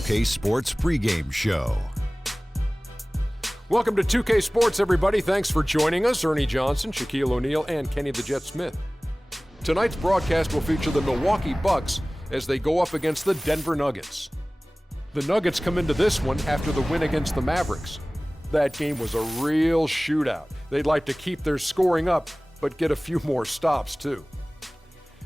2K Sports pregame show. Welcome to 2K Sports, everybody. Thanks for joining us. Ernie Johnson, Shaquille O'Neal, and Kenny the Jet Smith. Tonight's broadcast will feature the Milwaukee Bucks as they go up against the Denver Nuggets. The Nuggets come into this one after the win against the Mavericks. That game was a real shootout. They'd like to keep their scoring up, but get a few more stops, too.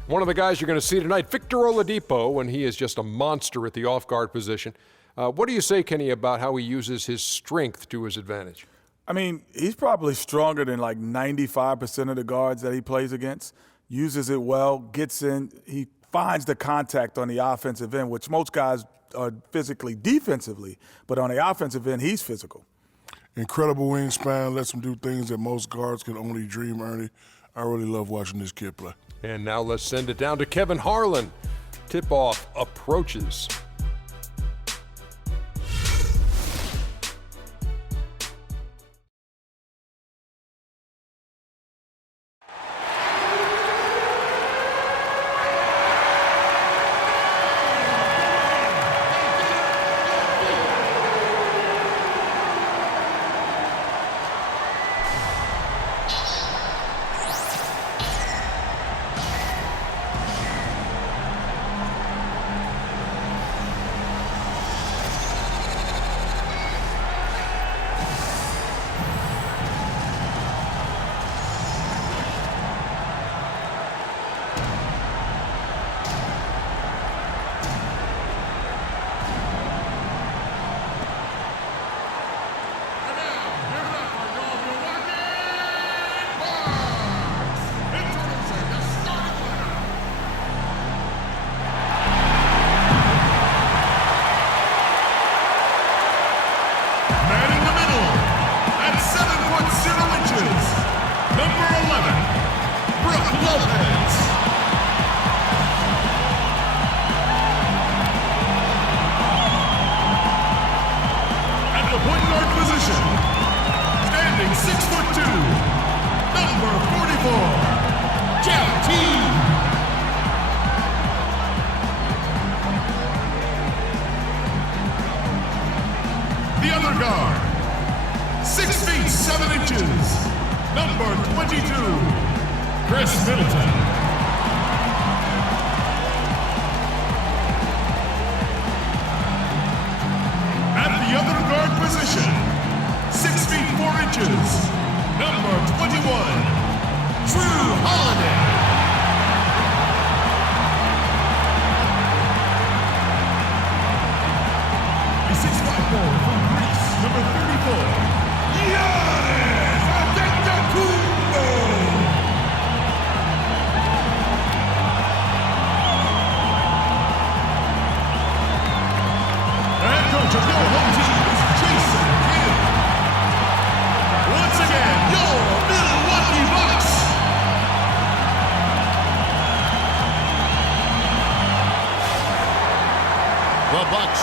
One of the guys you're going to see tonight, Victor Oladipo, and he is just a monster at the off-guard position. What do you say, Kenny, about how he uses his strength to his advantage? I mean, he's probably stronger than like 95% of the guards that he plays against. Uses it well, gets in. He finds the contact on the offensive end, which most guys are physically defensively, but on the offensive end, he's physical. Incredible wingspan, lets him do things that most guards can only dream, Ernie. I really love watching this kid play. And now let's send it down to Kevin Harlan. Tip-off approaches.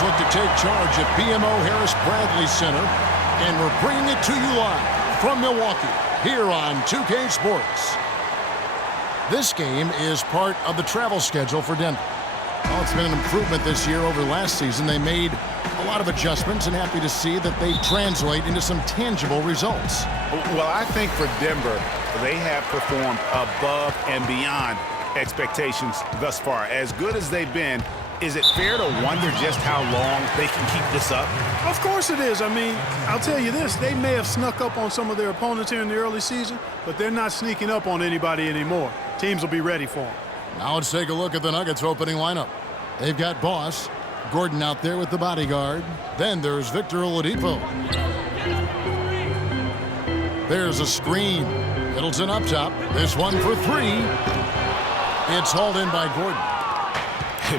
Look to take charge at BMO Harris Bradley Center, and we're bringing it to you live from Milwaukee here on 2K Sports. This game is part of the travel schedule for Denver. Well, it's been an improvement this year over last season. They made a lot of adjustments, and happy to see that they translate into some tangible results. Well, I think for Denver, they have performed above and beyond expectations thus far. As good as they've been, is it fair to wonder just how long they can keep this up? Of course it is. I mean, I'll tell you this. They may have snuck up on some of their opponents here in the early season, but they're not sneaking up on anybody anymore. Teams will be ready for them. Now let's take a look at the Nuggets opening lineup. They've got Boss, Gordon out there with the bodyguard. Then there's Victor Oladipo. There's a screen. Middleton up top. This one for three. It's hauled in by Gordon.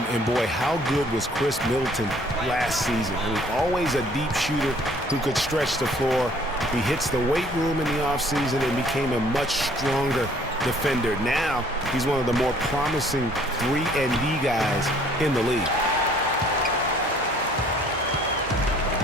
And boy, how good was Chris Middleton last season? He was always a deep shooter who could stretch the floor. He hits the weight room in the offseason and became a much stronger defender. Now, he's one of the more promising 3-and-D guys in the league.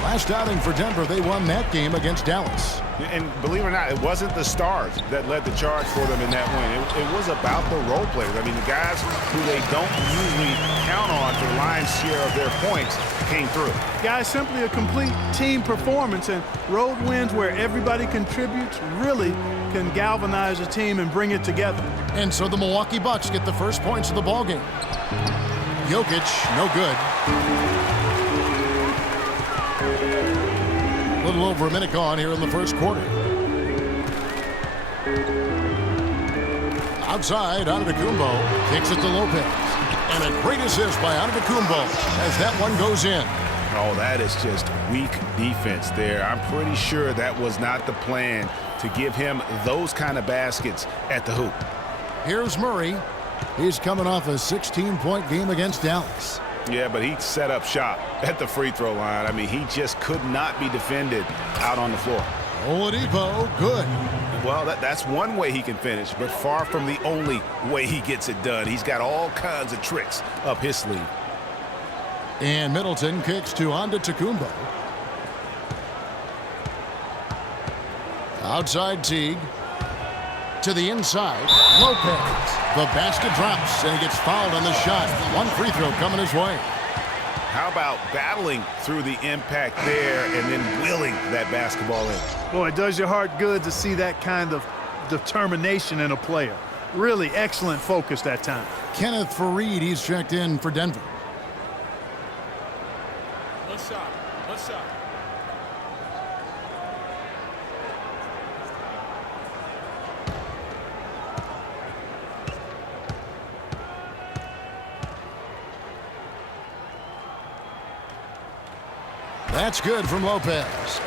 Last outing for Denver, they won that game against Dallas. And believe it or not, it wasn't the stars that led the charge for them in that win. It was about the role players. I mean, the guys who they don't usually count on for the lion's share of their points came through. Guys, simply a complete team performance, and road wins where everybody contributes really can galvanize a team and bring it together. And so the Milwaukee Bucks get the first points of the ballgame. Jokic, no good. A little over a minute gone here in the first quarter. Outside, Antetokounmpo kicks it to Lopez. And a great assist by Antetokounmpo as that one goes in. Oh, that is just weak defense there. I'm pretty sure that was not the plan to give him those kind of baskets at the hoop. Here's Murray. He's coming off a 16-point game against Dallas. Yeah, but he set up shop at the free throw line. I mean, he just could not be defended out on the floor. Oladipo, good. Well, that's one way he can finish, but far from the only way he gets it done. He's got all kinds of tricks up his sleeve. And Middleton kicks to Antetokounmpo. Outside Teague. To the inside. Lopez. The basket drops, and he gets fouled on the shot. One free throw coming his way. How about battling through the impact there and then willing that basketball in? Boy, it does your heart good to see that kind of determination in a player. Really excellent focus that time. Kenneth Faried, he's checked in for Denver. One shot. That's good from Lopez.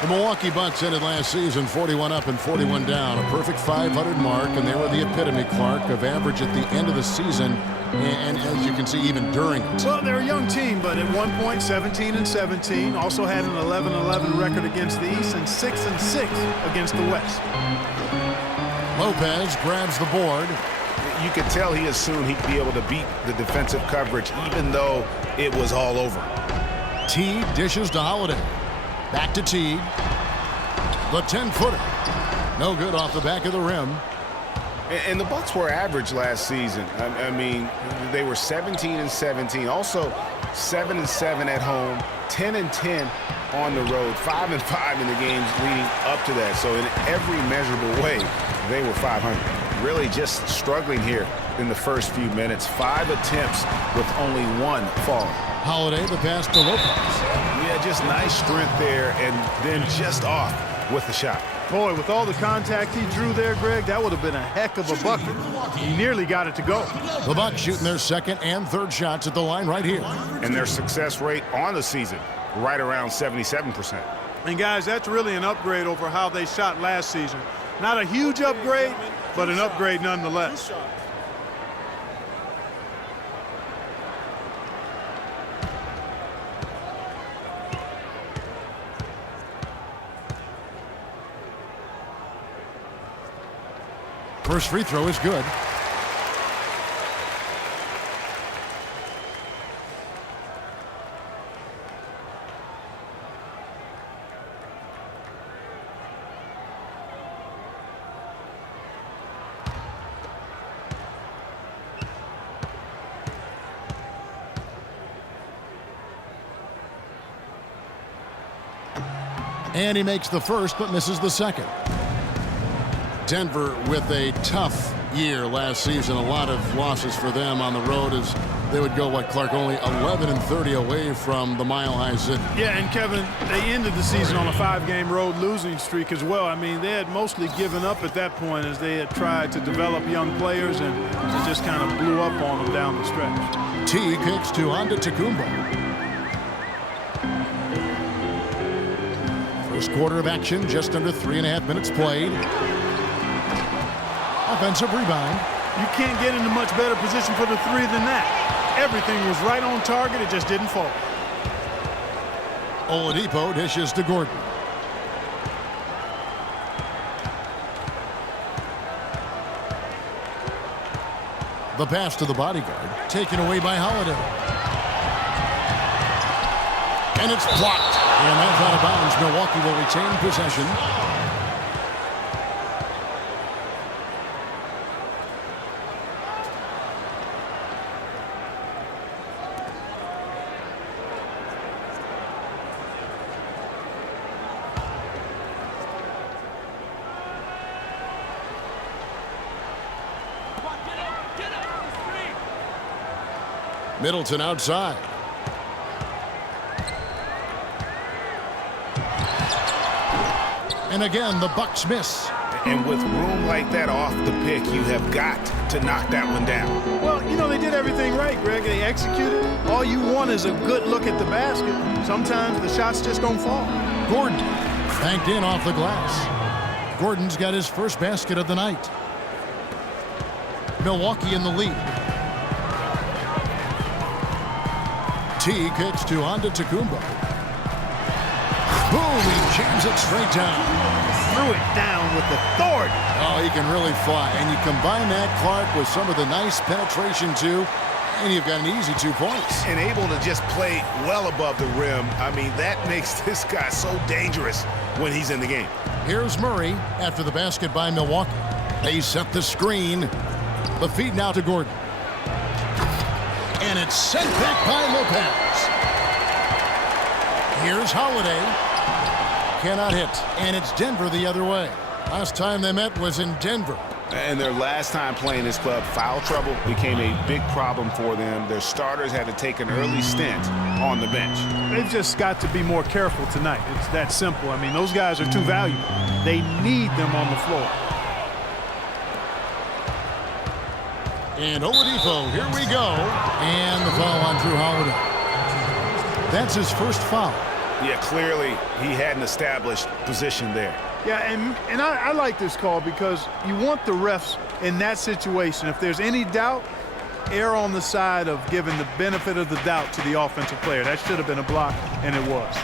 The Milwaukee Bucks ended last season 41 up and 41 down, a perfect 500 mark, and they were the epitome, Clark, of average at the end of the season, and as you can see, even during it. Well, they're a young team, but at one point, 17-17, also had an 11-11 record against the East and 6-6 against the West. Lopez grabs the board. You could tell he assumed he'd be able to beat the defensive coverage, even though it was all over. Teague dishes to Holiday. Back to Teague. The 10-footer. No good off the back of the rim. And the Bucks were average last season. I mean, they were 17-17. Also 7-7 at home, 10-10 on the road, 5-5 in the games leading up to that. So in every measurable way, they were 500. Really just struggling here in the first few minutes. 5 attempts with only 1 falling. Holiday, the pass to Lopez. Yeah, just nice strength there, and then just off with the shot. Boy, with all the contact he drew there, Greg, that would have been a heck of a bucket. He nearly got it to go. The Bucks shooting their second and third shots at the line right here. And their success rate on the season, right around 77%. And guys, that's really an upgrade over how they shot last season. Not a huge upgrade, but an upgrade nonetheless. First free throw is good. And he makes the first but misses the second. Denver with a tough year last season. A lot of losses for them on the road as they would go, what, Clark, only 11-30 away from the Mile High City. Yeah, and Kevin, they ended the season on a 5-game road losing streak as well. I mean, they had mostly given up at that point as they had tried to develop young players, and it just kind of blew up on them down the stretch. T kicks to Antetokounmpo. First quarter of action, just under 3.5 minutes played. Offensive rebound. You can't get into much better position for the three than that. Everything was right on target. It just didn't fall. Oladipo dishes to Gordon. The pass to the bodyguard, taken away by Holiday. And it's blocked. And that's out of bounds. Milwaukee will retain possession. Middleton outside. And again, the Bucks miss. And with room like that off the pick, you have got to knock that one down. Well, you know, they did everything right, Greg. They executed. All you want is a good look at the basket. Sometimes the shots just don't fall. Gordon banked in off the glass. Gordon's got his first basket of the night. Milwaukee in the lead. T kicks to Antetokounmpo. Boom, he jams it straight down. Threw it down with authority. Oh, he can really fly. And you combine that, Clark, with some of the nice penetration, too, and you've got an easy 2 points. And able to just play well above the rim. I mean, that makes this guy so dangerous when he's in the game. Here's Murray after the basket by Milwaukee. They set the screen. The feed now to Gordon. And it's sent back by Lopez. Here's Holiday. Cannot hit. And it's Denver the other way. Last time they met was in Denver. And their last time playing this club, foul trouble became a big problem for them. Their starters had to take an early stint on the bench. They've just got to be more careful tonight. It's that simple. I mean, those guys are too valuable. They need them on the floor. And Oladipo, here we go. And the foul on Drew Holiday. That's his first foul. Yeah, clearly he hadn't established position there. Yeah, and I like this call because you want the refs in that situation. If there's any doubt, err on the side of giving the benefit of the doubt to the offensive player. That should have been a block, and it was.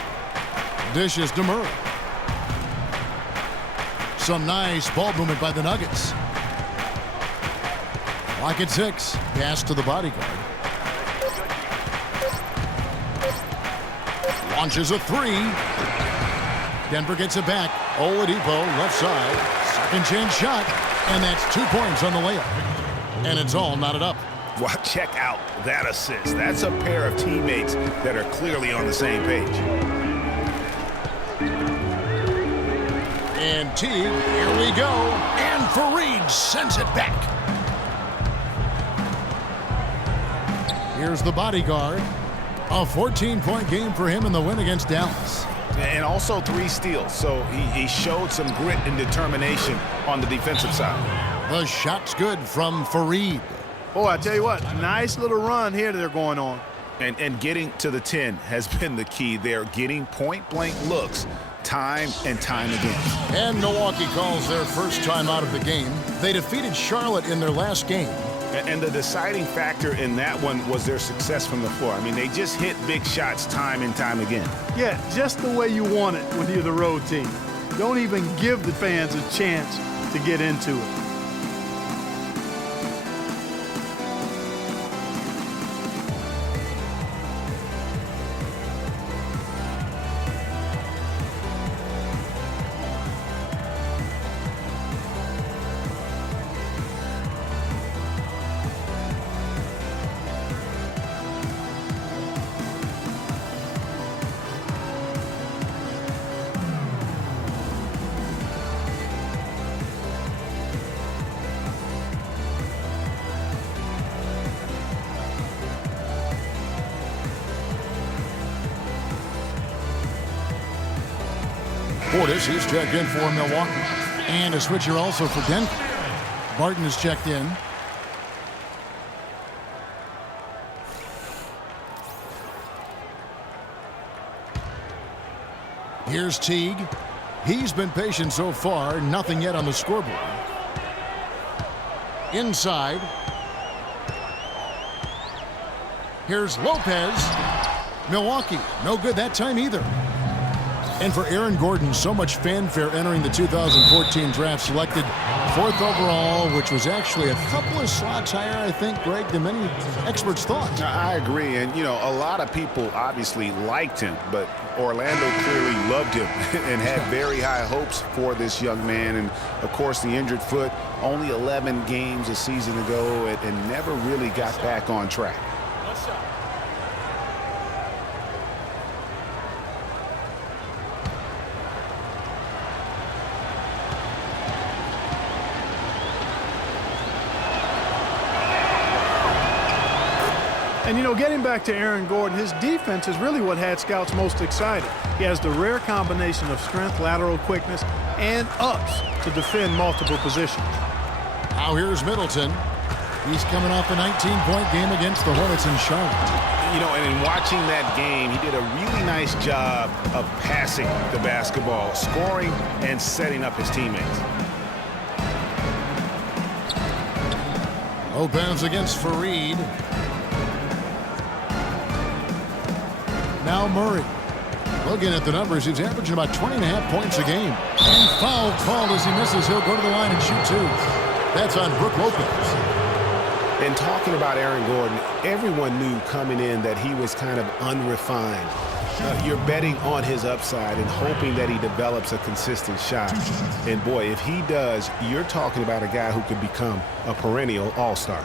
Dishes to Murray. Some nice ball movement by the Nuggets. Lock at 6. Pass to the bodyguard. Launches a 3. Denver gets it back. Oladipo, left side. Second chance shot. And that's 2 points on the layup. And it's all knotted up. Well, check out that assist. That's a pair of teammates that are clearly on the same page. And Teague, here we go. And Fareed sends it back. Here's the bodyguard. A 14-point game for him in the win against Dallas. And also 3 steals, so he showed some grit and determination on the defensive side. The shot's good from Fareed. Oh, I tell you what, nice little run here they're going on. And getting to the 10 has been the key. They're getting point-blank looks time and time again. And Milwaukee calls their first time out of the game. They defeated Charlotte in their last game. And the deciding factor in that one was their success from the floor. I mean, they just hit big shots time and time again. Yeah, just the way you want it when you're the road team. Don't even give the fans a chance to get into it. Portis, he's checked in for Milwaukee. And a switcher also for Denver. Barton is checked in. Here's Teague. He's been patient so far. Nothing yet on the scoreboard. Inside. Here's Lopez. Milwaukee, no good that time either. And for Aaron Gordon, so much fanfare entering the 2014 draft, selected 4th overall, which was actually a couple of slots higher, I think, Greg, than many experts thought. I agree. And, you know, a lot of people obviously liked him, but Orlando clearly loved him and had very high hopes for this young man. And, of course, the injured foot, only 11 games a season ago and never really got back on track. And, you know, getting back to Aaron Gordon, his defense is really what had scouts most excited. He has the rare combination of strength, lateral quickness, and ups to defend multiple positions. Now here's Middleton. He's coming off a 19-point game against the Hornets in Charlotte. You know, and in watching that game, he did a really nice job of passing the basketball, scoring, and setting up his teammates. Lopez against Fareed. Now Murray. Looking at the numbers, he's averaging about 20.5 points a game. And foul called as he misses. He'll go to the line and shoot 2. That's on Brook Lopez. And talking about Aaron Gordon, everyone knew coming in that he was kind of unrefined. You're betting on his upside and hoping that he develops a consistent shot. And boy, if he does, you're talking about a guy who could become a perennial all-star.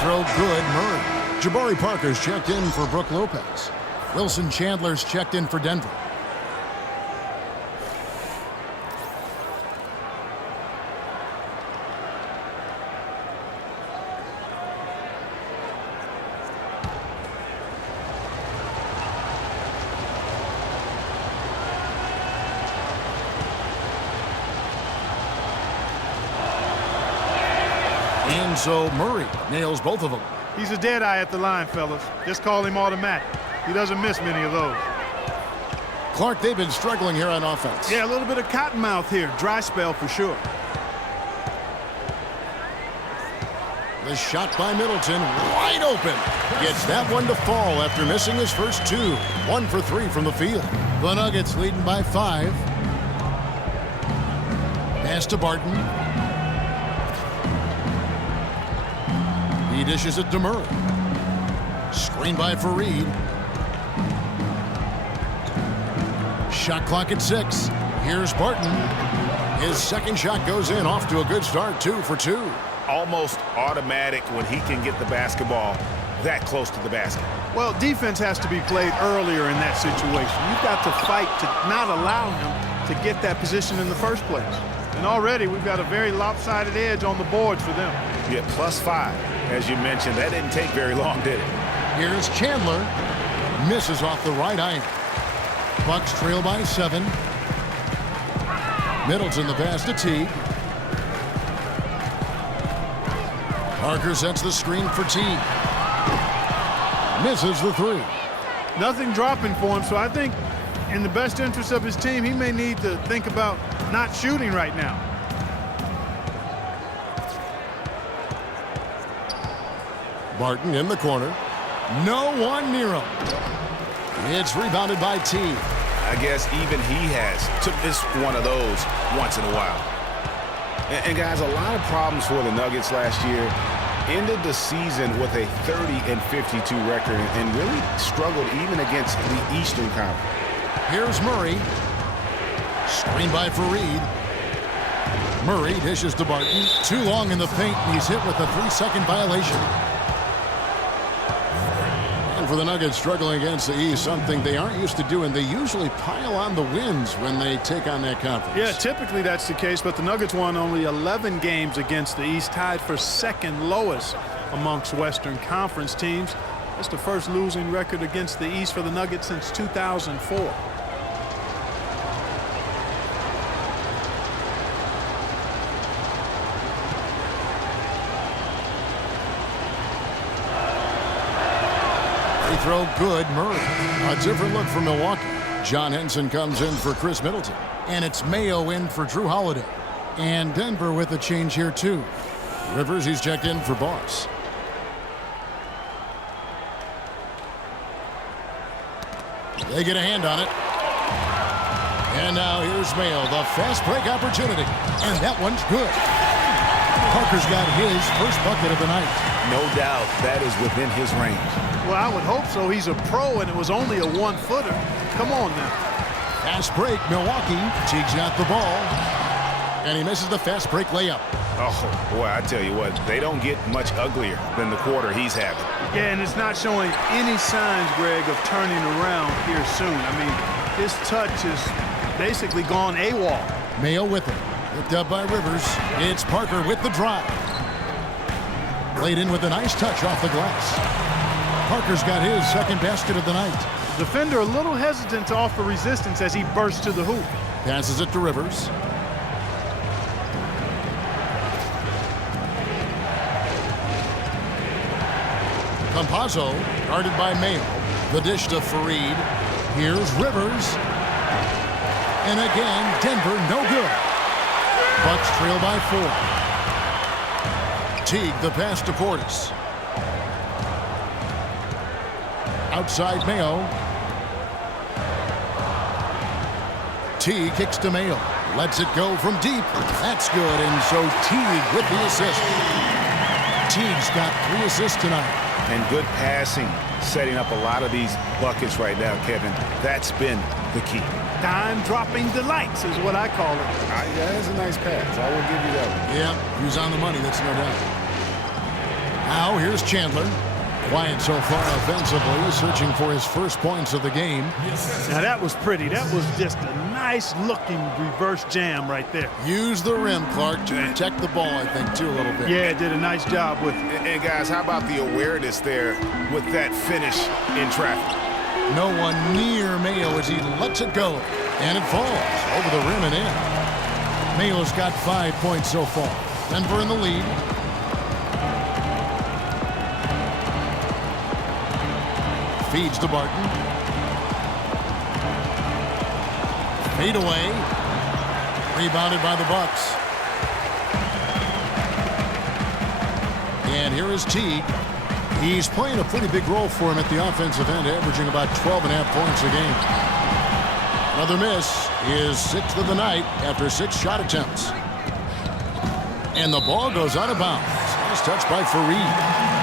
Throw good, Murray. Jabari Parker's checked in for Brook Lopez. Wilson Chandler's checked in for Denver. And so Murray nails both of them. He's a dead eye at the line, fellas. Just call him automatic. He doesn't miss many of those. Clark, they've been struggling here on offense. Yeah, a little bit of cottonmouth here. Dry spell for sure. The shot by Middleton, wide open. Gets that one to fall after missing his first 2. 1 for 3 from the field. The Nuggets leading by 5. Pass to Barton. He dishes it to Murray. Screen by Fareed. Shot clock at 6. Here's Barton. His second shot goes in, off to a good start, 2 for 2. Almost automatic when he can get the basketball that close to the basket. Well, defense has to be played earlier in that situation. You've got to fight to not allow him to get that position in the first place. And already we've got a very lopsided edge on the boards for them. Yeah, +5. As you mentioned, that didn't take very long, did it? Here's Chandler. Misses off the right iron. Bucks trail by 7. Middleton the pass to Teague. Parker sets the screen for Teague. Misses the 3. Nothing dropping for him, so I think in the best interest of his team, he may need to think about not shooting right now. Barton in the corner. No one near him. It's rebounded by Teague. I guess even he has took this one of those once in a while. And guys, a lot of problems for the Nuggets last year. Ended the season with a 30-52 record and really struggled even against the Eastern Conference. Here's Murray. Screen by Fareed. Murray dishes to Barton. Too long in the paint, and he's hit with a 3-second violation. And for the Nuggets struggling against the East, something they aren't used to doing. They usually pile on the wins when they take on that conference. Yeah, typically that's the case, but the Nuggets won only 11 games against the East, tied for second lowest amongst Western Conference teams. It's the first losing record against the East for the Nuggets since 2004. Free throw good, Murray. A different look for Milwaukee. John Henson comes in for Chris Middleton. And it's Mayo in for Drew Holiday. And Denver with a change here too. Rivers, he's checked in for Boss. They get a hand on it. And now here's Mayo, the fast break opportunity. And that one's good. Parker's got his first bucket of the night. No doubt that is within his range. Well, I would hope so. He's a pro, and it was only a one-footer. Come on now. Fast break, Milwaukee. Teague's got the ball. And he misses the fast break layup. Oh, boy, I tell you what, they don't get much uglier than the quarter he's having. Yeah, and it's not showing any signs, Greg, of turning around here soon. I mean, his touch is basically gone AWOL. Mayo with it. Picked up by Rivers. It's Parker with the drive. Laid in with a nice touch off the glass. Parker's got his second basket of the night. Defender a little hesitant to offer resistance as he bursts to the hoop. Passes it to Rivers. Campazzo, guarded by Mayo. The dish to Fareed. Here's Rivers. And again, Denver no good. Bucks trail by 4. Teague, the pass to Portis. Outside Mayo. Teague kicks to Mayo. Lets it go from deep. That's good, and so Teague with the assist. Teague's got 3 assists tonight. And good passing, setting up a lot of these buckets right now, Kevin. That's been the key. Dime-dropping delights is what I call it. Yeah, that's a nice pass. I will give you that one. Yeah, he was on the money, that's no doubt. Now, here's Chandler. Quiet so far offensively, searching for his first points of the game. Now, that was pretty. That was just a nice-looking reverse jam right there. Use the rim, Clark, to protect the ball, I think, too, a little bit. Yeah, did a nice job with it. And guys, how about the awareness there with that finish in traffic? No one near Mayo as he lets it go. And it falls over the rim and in. Mayo's got 5 points so far. Denver in the lead. Feeds to Barton. Fade away. Rebounded by the Bucks. And here is Teague. He's playing a pretty big role for him at the offensive end, averaging about 12.5 points a game. Another miss is 6th of the night after 6 shot attempts. And the ball goes out of bounds. Nice touch by Fareed.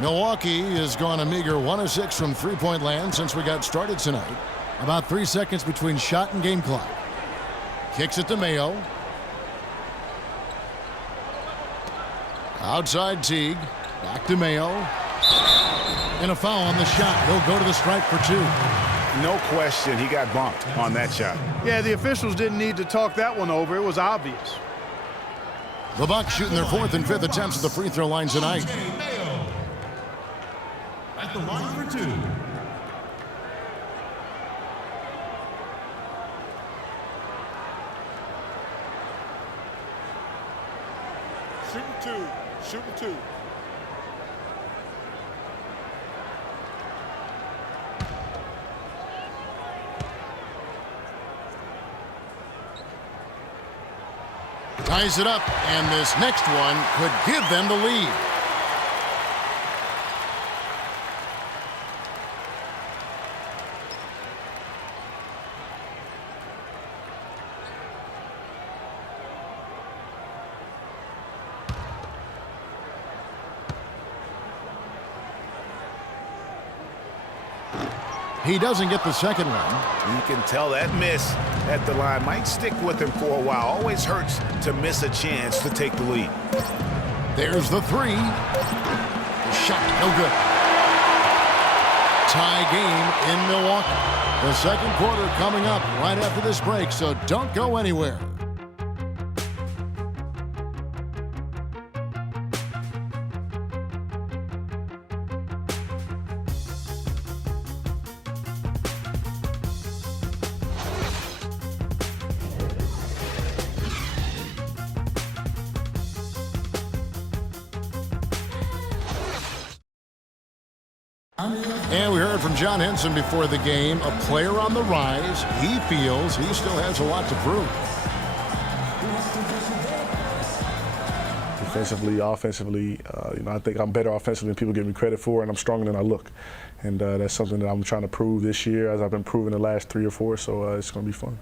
Milwaukee has gone a meager 1 of 6 from three-point land since we got started tonight. About 3 seconds between shot and game clock. Kicks it to Mayo. Outside Teague. Back to Mayo. And a foul on the shot. He'll go to the stripe for 2. No question, he got bumped on that shot. Yeah, the officials didn't need to talk that one over. It was obvious. The Bucks shooting their 4th and 5th attempts at the free throw line tonight. At the line for 2. Shooting 2. Shooting 2. Ties it up, and this next one could give them the lead. He doesn't get the second one. You can tell that miss at the line might stick with him for a while. Always hurts to miss a chance to take the lead. There's the 3. The shot, no good. Tie game in Milwaukee. The second quarter coming up right after this break, so don't go anywhere. And we heard from John Henson before the game, a player on the rise. He feels he still has a lot to prove. Defensively, offensively, I think I'm better offensively than people give me credit for, and I'm stronger than I look. And that's something that I'm trying to prove this year, as I've been proving the last 3 or 4, so it's going to be fun.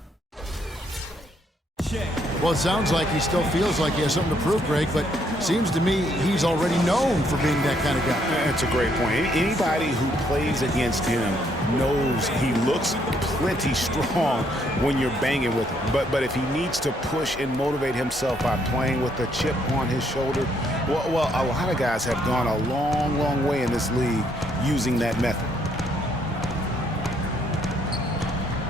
Well, it sounds like he still feels like he has something to prove, Greg, but seems to me he's already known for being that kind of guy. That's a great point. Anybody who plays against him knows he looks plenty strong when you're banging with him. But if he needs to push and motivate himself by playing with a chip on his shoulder, well, a lot of guys have gone a long, long way in this league using that method.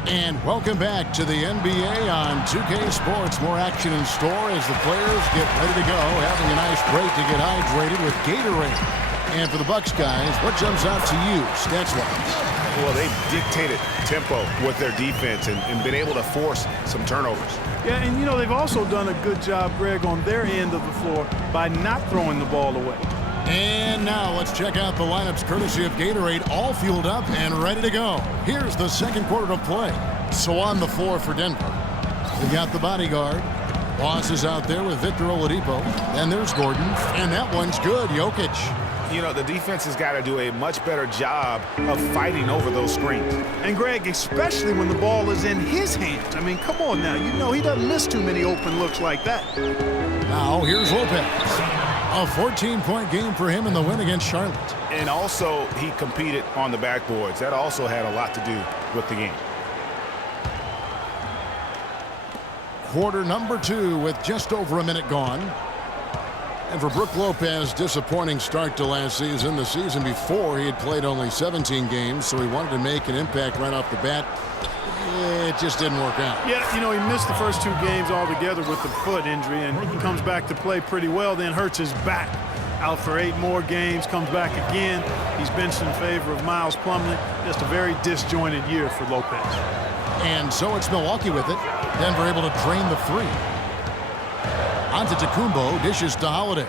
And welcome back to the NBA on 2K Sports. More action in store as the players get ready to go, having a nice break to get hydrated with Gatorade. And for the Bucks guys, what jumps out to you, stats-wise? Well, they've dictated tempo with their defense and been able to force some turnovers. Yeah, and they've also done a good job, Greg, on their end of the floor by not throwing the ball away. And now let's check out the lineups courtesy of Gatorade, all fueled up and ready to go. Here's the second quarter of play. So on the floor for Denver, we got the bodyguard. Boss is out there with Victor Oladipo. Then there's Gordon, and that one's good, Jokic. The defense has got to do a much better job of fighting over those screens. And, Greg, especially when the ball is in his hands. I mean, come on now. He doesn't miss too many open looks like that. Now here's Lopez. A 14-point game for him in the win against Charlotte. And also, he competed on the backboards. That also had a lot to do with the game. Quarter number 2 with just over a minute gone. And for Brook Lopez, disappointing start to last season. The season before, he had played only 17 games, so he wanted to make an impact right off the bat. It just didn't work out. Yeah, he missed the first 2 games altogether with the foot injury, and he comes back to play pretty well, then hurts his back. Out for 8 more games, comes back again. He's benched in favor of Miles Plumlee. Just a very disjointed year for Lopez. And so it's Milwaukee with it. Denver able to drain the 3. Antetokounmpo dishes to Holiday.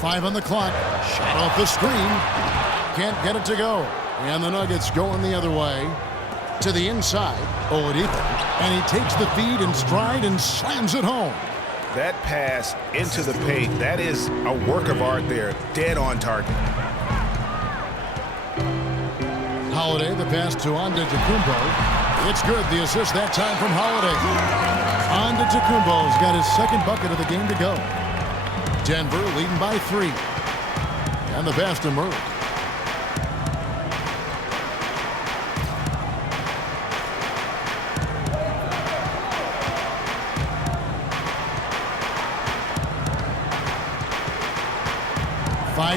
5 on the clock. Shot off the screen. Can't get it to go. And the Nuggets going the other way. To the inside, Oladipo. And he takes the feed in stride and slams it home. That pass into the paint, that is a work of art there. Dead on target. Holiday, the pass to Antetokounmpo. It's good. The assist that time from Holiday. Antetokounmpo's got his second bucket of the game to go. Denver leading by 3. And the pass to Murray.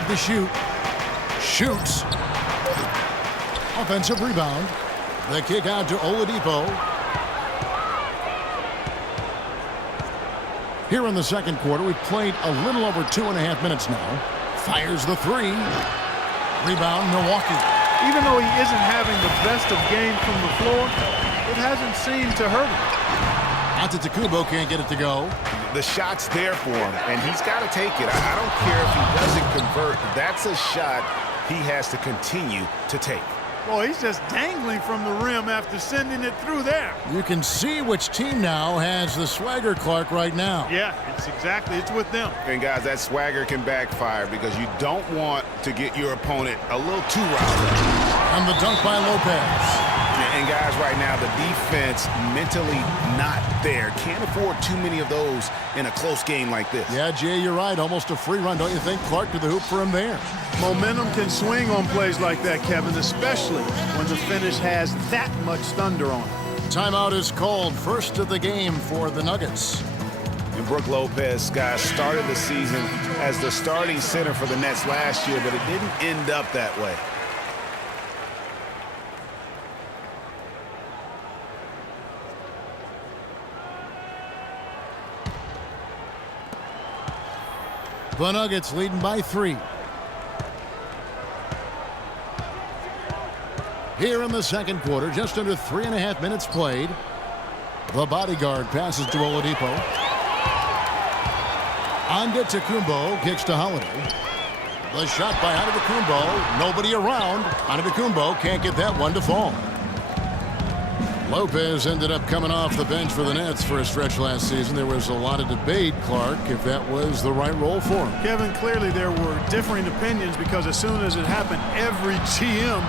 To shoot. Shoots. Offensive rebound. The kick out to Oladipo. Here in the second quarter, we've played a little over 2.5 minutes now. Fires the 3. Rebound, Milwaukee. Even though he isn't having the best of games from the floor, it hasn't seemed to hurt him. Antetokounmpo can't get it to go. The shot's there for him, and he's got to take it. I don't care if he doesn't convert. That's a shot he has to continue to take. Well, he's just dangling from the rim after sending it through there. You can see which team now has the swagger Clark right now. Yeah, it's with them. And, guys, that swagger can backfire because you don't want to get your opponent a little too riled. And the dunk by Lopez. And, guys, right now, the defense mentally not there. Can't afford too many of those in a close game like this. Yeah, Jay, you're right. Almost a free run, don't you think? Clark to the hoop for him there. Momentum can swing on plays like that, Kevin, especially when the finish has that much thunder on it. Timeout is called. First of the game for the Nuggets. And Brook Lopez, guys, started the season as the starting center for the Nets last year, but it didn't end up that way. The Nuggets leading by 3. Here in the second quarter, just under 3.5 minutes played. The bodyguard passes to Oladipo. Antetokounmpo kicks to Holiday. The shot by Antetokounmpo. Nobody around. Antetokounmpo can't get that one to fall. Lopez ended up coming off the bench for the Nets for a stretch last season. There was a lot of debate, Clark, if that was the right role for him. Kevin, clearly there were differing opinions because as soon as it happened, every GM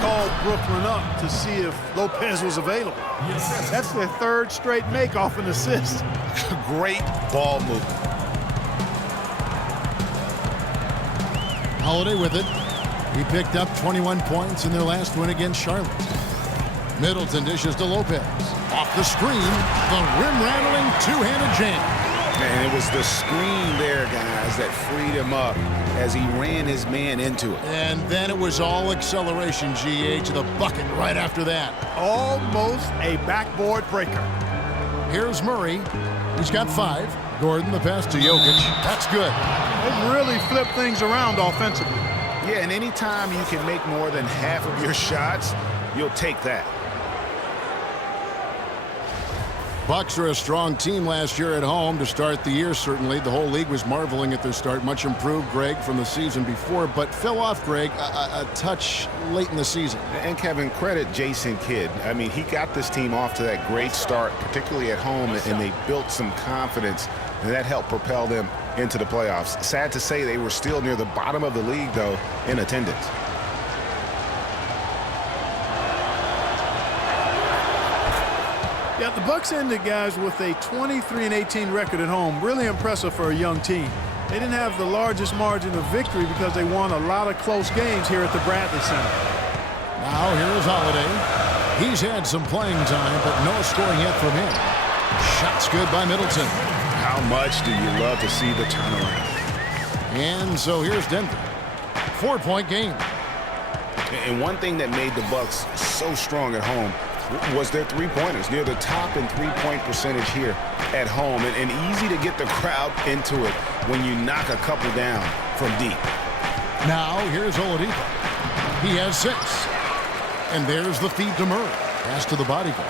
called Brooklyn up to see if Lopez was available. Yes. That's their third straight make off an assist. Great ball movement. Holiday with it. He picked up 21 points in their last win against Charlotte. Middleton dishes to Lopez. Off the screen, the rim-rattling two-handed jam. And it was the screen there, guys, that freed him up as he ran his man into it. And then it was all acceleration, GA, to the bucket right after that. Almost a backboard breaker. Here's Murray. He's got 5. Gordon, the pass to Jokic. That's good. They've really flipped things around offensively. Yeah, and anytime you can make more than half of your shots, you'll take that. Bucks are a strong team last year at home to start the year, certainly. The whole league was marveling at their start. Much improved, Greg, from the season before, but fell off, Greg, a touch late in the season. And Kevin, credit Jason Kidd. I mean, he got this team off to that great start, particularly at home, and they built some confidence, and that helped propel them into the playoffs. Sad to say they were still near the bottom of the league, though, in attendance. Yeah, the Bucks ended, guys, with a 23-18 record at home. Really impressive for a young team. They didn't have the largest margin of victory because they won a lot of close games here at the Bradley Center. Now here's Holiday. He's had some playing time, but no scoring yet from him. Shot's good by Middleton. How much do you love to see the turnaround? And so here's Denver. 4-point game. And one thing that made the Bucks so strong at home was their three-pointers, near the top in three-point percentage here at home, and easy to get the crowd into it when you knock a couple down from deep. Now here's Oladipo. He has 6. And there's the feed to Murray. Pass to the bodyguard.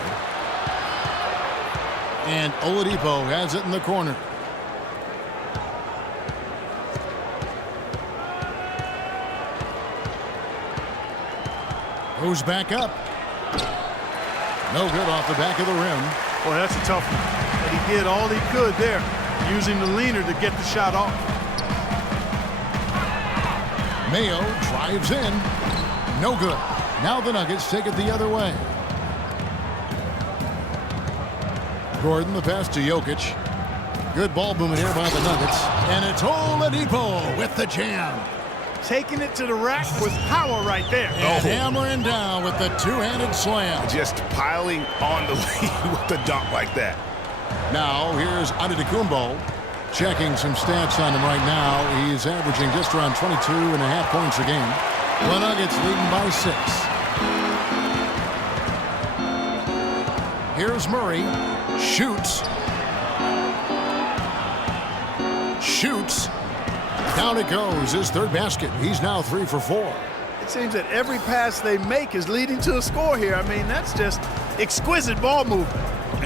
And Oladipo has it in the corner. Goes back up. No good off the back of the rim. Boy, that's a tough one. But he did all he could there, using the leaner to get the shot off. Mayo drives in. No good. Now the Nuggets take it the other way. Gordon, the pass to Jokic. Good ball movement here by the Nuggets. And it's Oladipo with the jam. Taking it to the rack with power right there. And hammering down with the two-handed slam. Just piling on the lead with the dunk like that. Now here's Antetokounmpo. Checking some stats on him right now. He's averaging just around 22.5 points a game. The Nuggets leading by 6. Here's Murray. Shoots. Shoots. Down it goes, his third basket. He's now 3 for 4. It seems that every pass they make is leading to a score here. I mean, that's just exquisite ball movement.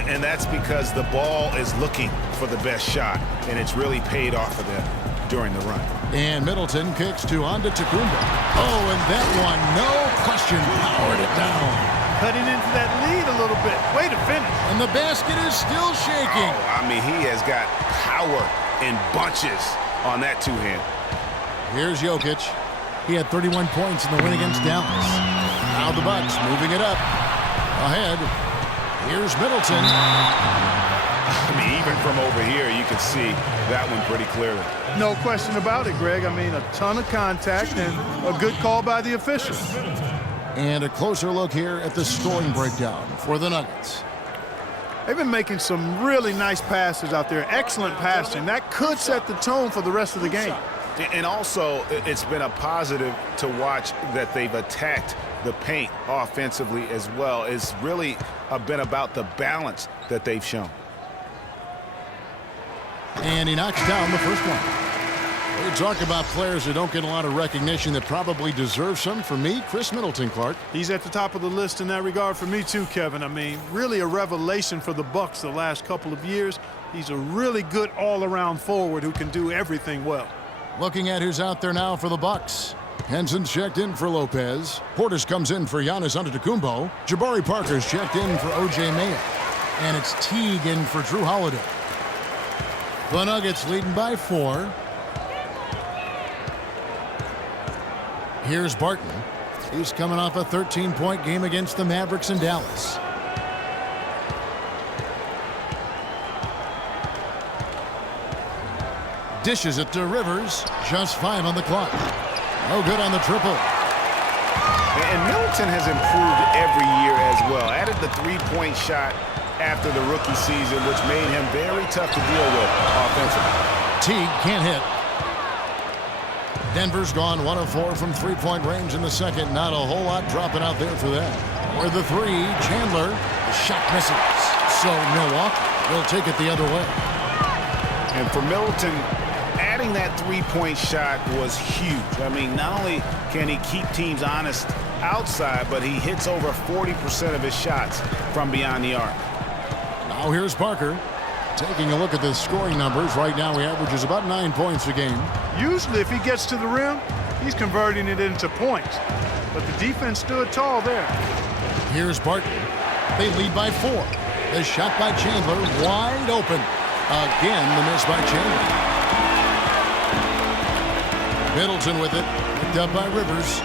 And that's because the ball is looking for the best shot, and it's really paid off for them during the run. And Middleton kicks to Antetokounmpo. Oh, and that one, no question, powered it down. Cutting into that lead a little bit. Way to finish. And the basket is still shaking. Oh, I mean, he has got power in bunches on that two-hand. Here's Jokic. He had 31 points in the win against Dallas. Now the Bucks moving it up. Ahead. Here's Middleton. I mean, even from over here, you can see that one pretty clearly. No question about it, Greg. I mean, a ton of contact and a good call by the officials. And a closer look here at the scoring breakdown for the Nuggets. They've been making some really nice passes out there. Excellent passing. That could set the tone for the rest of the game. And also, it's been a positive to watch that they've attacked the paint offensively as well. It's really been about the balance that they've shown. And he knocks down the first one. We talk about players who don't get a lot of recognition that probably deserve some. For me, Chris Middleton, Clark. He's at the top of the list in that regard for me too, Kevin. I mean, really a revelation for the Bucks the last couple of years. He's a really good all-around forward who can do everything well. Looking at who's out there now for the Bucks. Henson's checked in for Lopez. Portis comes in for Giannis Antetokounmpo. Jabari Parker's checked in for O.J. Mayo. And it's Teague in for Drew Holiday. The Nuggets leading by 4. Here's Barton. He's coming off a 13-point game against the Mavericks in Dallas. Dishes it to Rivers. Just 5 on the clock. No good on the triple. And Middleton has improved every year as well. Added the three-point shot after the rookie season, which made him very tough to deal with offensively. Teague can't hit. Denver's gone 1 of 4 from three-point range in the second. Not a whole lot dropping out there for them. Or the 3, Chandler. The shot misses. So Milwaukee will take it the other way. And for Middleton, adding that three-point shot was huge. I mean, not only can he keep teams honest outside, but he hits over 40% of his shots from beyond the arc. Now here's Parker. Taking a look at the scoring numbers. Right now he averages about 9 points a game. Usually if he gets to the rim, he's converting it into points. But the defense stood tall there. Here's Barton. They lead by 4. The shot by Chandler, wide open. Again, the miss by Chandler. Middleton with it, picked up by Rivers.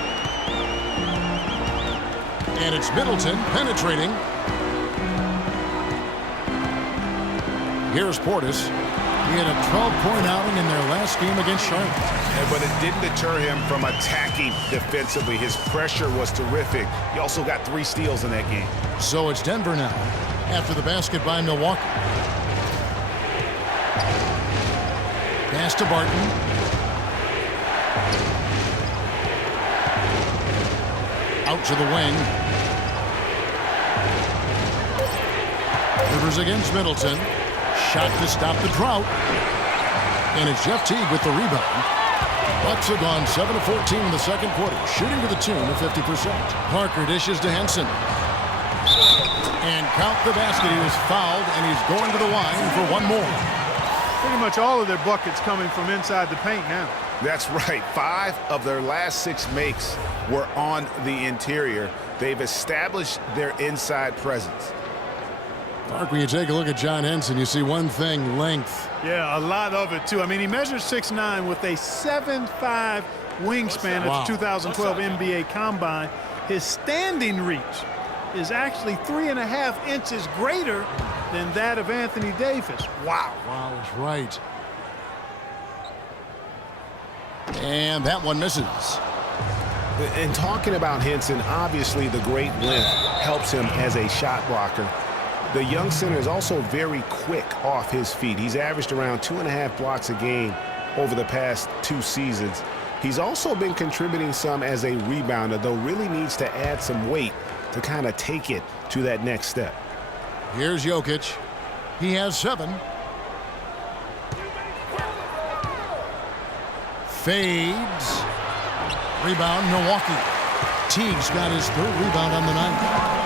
And it's Middleton penetrating. Here's Portis. He had a 12-point outing in their last game against Charlotte. Yeah, but it didn't deter him from attacking defensively. His pressure was terrific. He also got 3 steals in that game. So it's Denver now, after the basket by Milwaukee. Pass to Barton. Out to the wing. Rivers against Middleton. Shot to stop the drought. And it's Jeff Teague with the rebound. Bucks have gone 7 of 14 in the second quarter, shooting to the tune of 50%. Parker dishes to Henson. And count the basket. He was fouled, and he's going to the line for one more. Pretty much all of their buckets coming from inside the paint now. That's right. 5 of their last 6 makes were on the interior. They've established their inside presence. Mark, when you take a look at John Henson, you see one thing, length. Yeah, a lot of it, too. I mean, he measures 6'9" with a 7'5" wingspan at the 2012 NBA Combine. His standing reach is actually 3.5 inches greater than that of Anthony Davis. Wow. Wow, that's right. And that one misses. And talking about Henson, obviously the great length helps him as a shot blocker. The young center is also very quick off his feet. He's averaged around 2.5 blocks a game over the past 2 seasons. He's also been contributing some as a rebounder, though really needs to add some weight to kind of take it to that next step. Here's Jokic. He has 7. Fades. Rebound, Milwaukee. Teague's got his 3rd rebound on the night.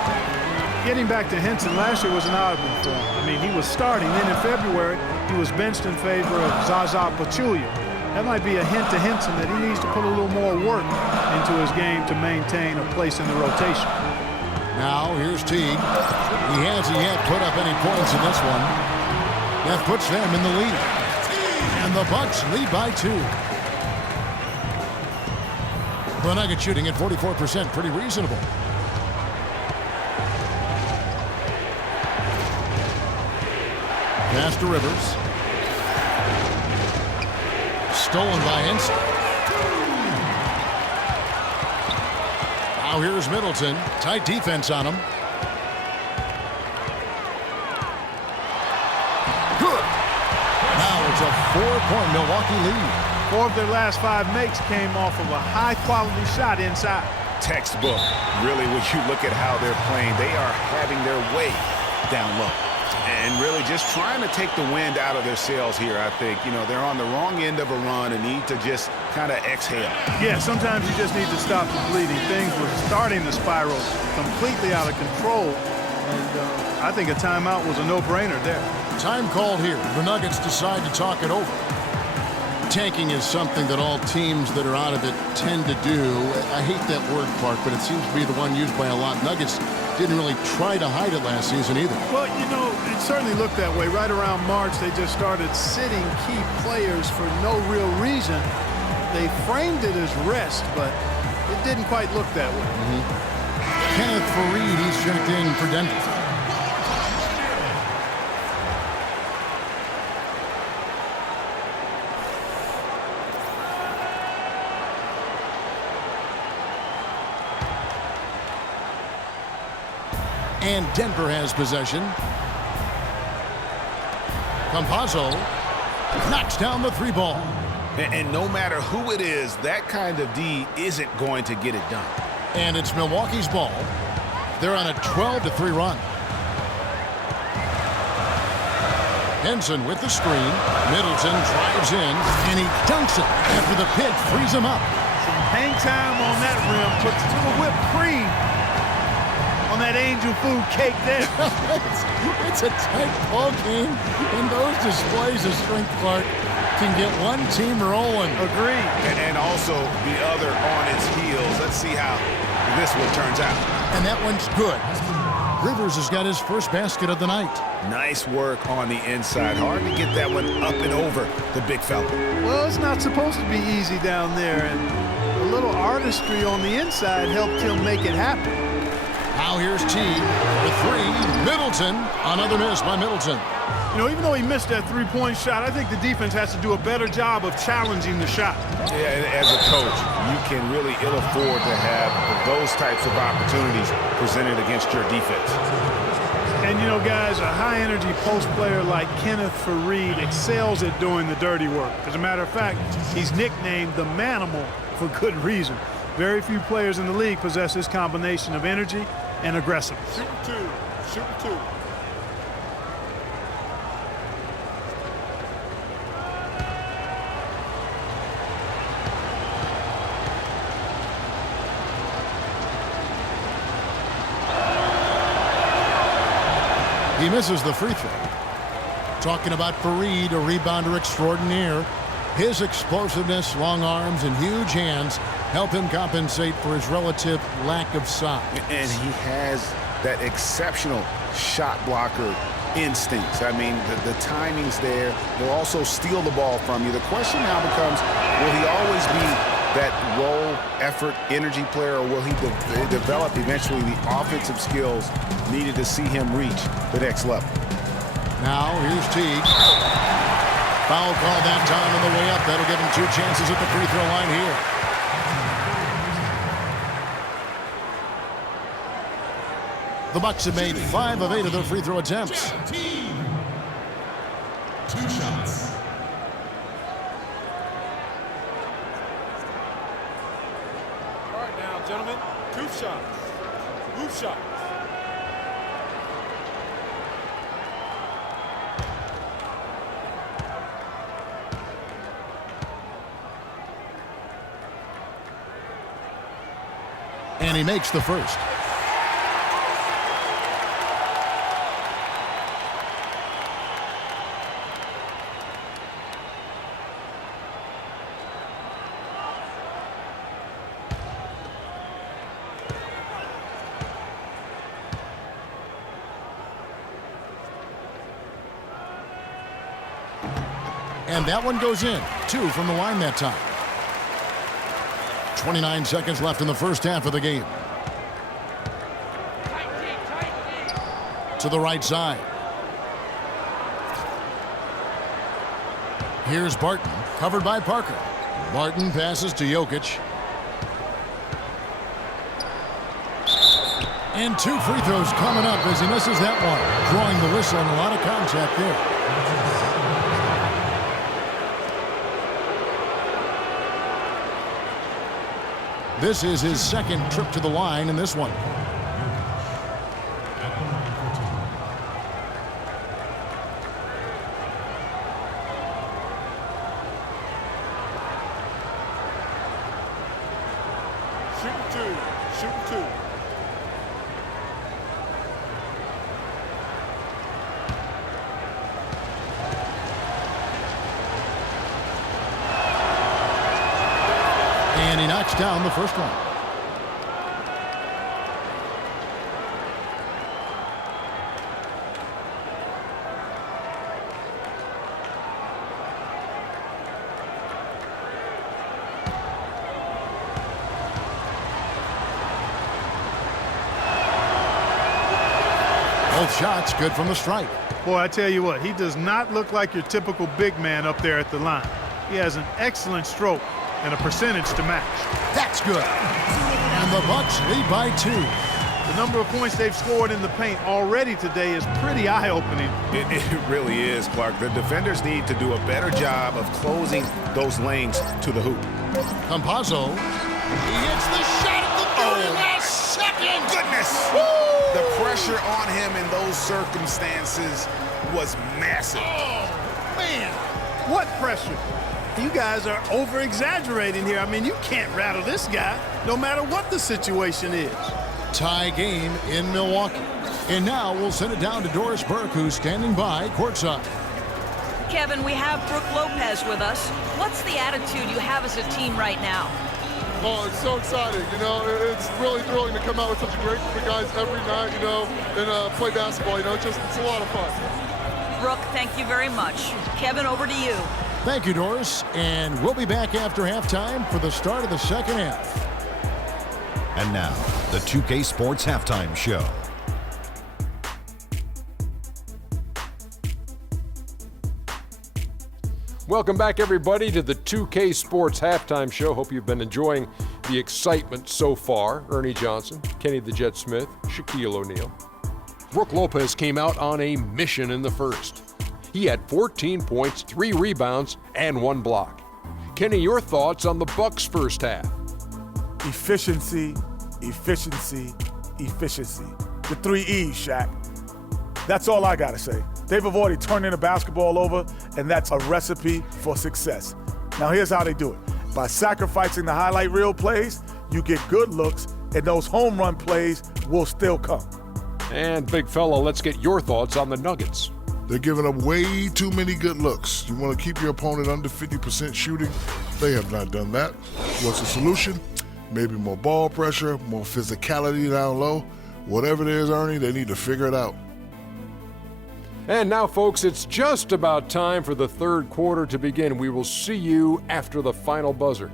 Getting back to Henson, last year was an odd one for him. I mean, he was starting. Then in February, he was benched in favor of Zaza Pachulia. That might be a hint to Henson that he needs to put a little more work into his game to maintain a place in the rotation. Now, here's Teague. He hasn't yet put up any points in this one. That puts them in the lead. And the Bucks lead by 2. The Nuggets shooting at 44%, pretty reasonable. Pass to Rivers. Stolen by Henson. Now here's Middleton. Tight defense on him. Good. Now it's a 4-point Milwaukee lead. 4 of their last 5 makes came off of a high-quality shot inside. Textbook. Really, when you look at how they're playing, they are having their way down low. And really just trying to take the wind out of their sails here, I think. You know, they're on the wrong end of a run and need to just kind of exhale. Yeah, sometimes you just need to stop the bleeding. Things were starting to spiral completely out of control. And I think a timeout was a no-brainer there. Time called here. The Nuggets decide to talk it over. Tanking is something that all teams that are out of it tend to do. I hate that word, Clark, but it seems to be the one used by a lot. Nuggets didn't really try to hide it last season either. Well, you know, it certainly looked that way. Right around March, they just started sitting key players for no real reason. They framed it as rest, but it didn't quite look that way. Kenneth Faried, he's checked in for Denver. And Denver has possession. Campazzo knocks down the three ball. And no matter who it is, that kind of D isn't going to get it done. And it's Milwaukee's ball. They're on a 12-3 run. Henson with the screen. Middleton drives in, and he dunks it after the pitch frees him up. Some hang time on that rim puts a little whipped cream on that angel food cake there. It's a tight ball game, and those displays of strength, Clark, can get one team rolling. Agreed. And also the other on its heels. Let's see how this one turns out. And that one's good. Rivers has got his first basket of the night. Nice work on the inside. Hard to get that one up and over the big fella. Well, it's not supposed to be easy down there, and a little artistry on the inside helped him make it happen. Now here's T for three. Middleton. Another miss by Middleton. You know, even though he missed that three-point shot, I think the defense has to do a better job of challenging the shot. Yeah, as a coach, you can really ill afford to have those types of opportunities presented against your defense. And, you know, guys, a high-energy post player like Kenneth Faried excels at doing the dirty work. As a matter of fact, he's nicknamed the Manimal for good reason. Very few players in the league possess this combination of energy and aggressiveness. Shoot two. Shoot two. He misses the free throw. Talking about Faried, a rebounder extraordinaire. His explosiveness, long arms, and huge hands help him compensate for his relative lack of size. And he has that exceptional shot blocker instincts. I mean, the timing's there. They'll also steal the ball from you. The question now becomes, will he always be that role, effort, energy player, or will he develop eventually the offensive skills needed to see him reach the next level? Now, here's Teague. Foul call that time on the way up. That'll give him two chances at the free throw line here. The Bucks have made 5 of 8 of their free throw attempts. 2 shots. All right now, gentlemen, 2 shots. Move shots. And he makes the first. And that one goes in. 2 from the line that time. 29 seconds left in the first half of the game. To the right side. Here's Barton, covered by Parker. Barton passes to Jokic. And 2 free throws coming up as he misses that one. Drawing the whistle and a lot of contact there. This is his second trip to the line in this one. Shooting 2. Shooting 2. And he knocks down the first one. Both shots good from the stripe. Boy, I tell you what, he does not look like your typical big man up there at the line. He has an excellent stroke and a percentage to match. That's good. And the Bucks lead by 2. The number of points they've scored in the paint already today is pretty eye-opening. It really is, Clark. The defenders need to do a better job of closing those lanes to the hoop. Campazzo. He hits the shot at the very last second. Goodness! Woo! The pressure on him in those circumstances was massive. Oh, man, what pressure? You guys are over-exaggerating here. I mean, you can't rattle this guy, no matter what the situation is. Tie game in Milwaukee. And now we'll send it down to Doris Burke, who's standing by courtside. Kevin, we have Brooke Lopez with us. What's the attitude you have as a team right now? Oh, it's so exciting, you know. It's really thrilling to come out with such a great group of guys every night, you know, and play basketball, you know. It's a lot of fun. Brooke, thank you very much. Kevin, over to you. Thank you, Doris. And we'll be back after halftime for the start of the second half. And now, the 2K Sports Halftime Show. Welcome back, everybody, to the 2K Sports Halftime Show. Hope you've been enjoying the excitement so far. Ernie Johnson, Kenny the Jet Smith, Shaquille O'Neal. Brooke Lopez came out on a mission in the first. He had 14 points, 3 rebounds, and 1 block. Kenny, your thoughts on the Bucks' first half? Efficiency, efficiency, efficiency. The 3 E's, Shaq. That's all I got to say. They've avoided turning the basketball over, and that's a recipe for success. Now, here's how they do it. By sacrificing the highlight reel plays, you get good looks, and those home run plays will still come. And, big fella, let's get your thoughts on the Nuggets. They're giving up way too many good looks. You want to keep your opponent under 50% shooting? They have not done that. What's the solution? Maybe more ball pressure, more physicality down low. Whatever it is, Ernie, they need to figure it out. And now, folks, it's just about time for the third quarter to begin. We will see you after the final buzzer.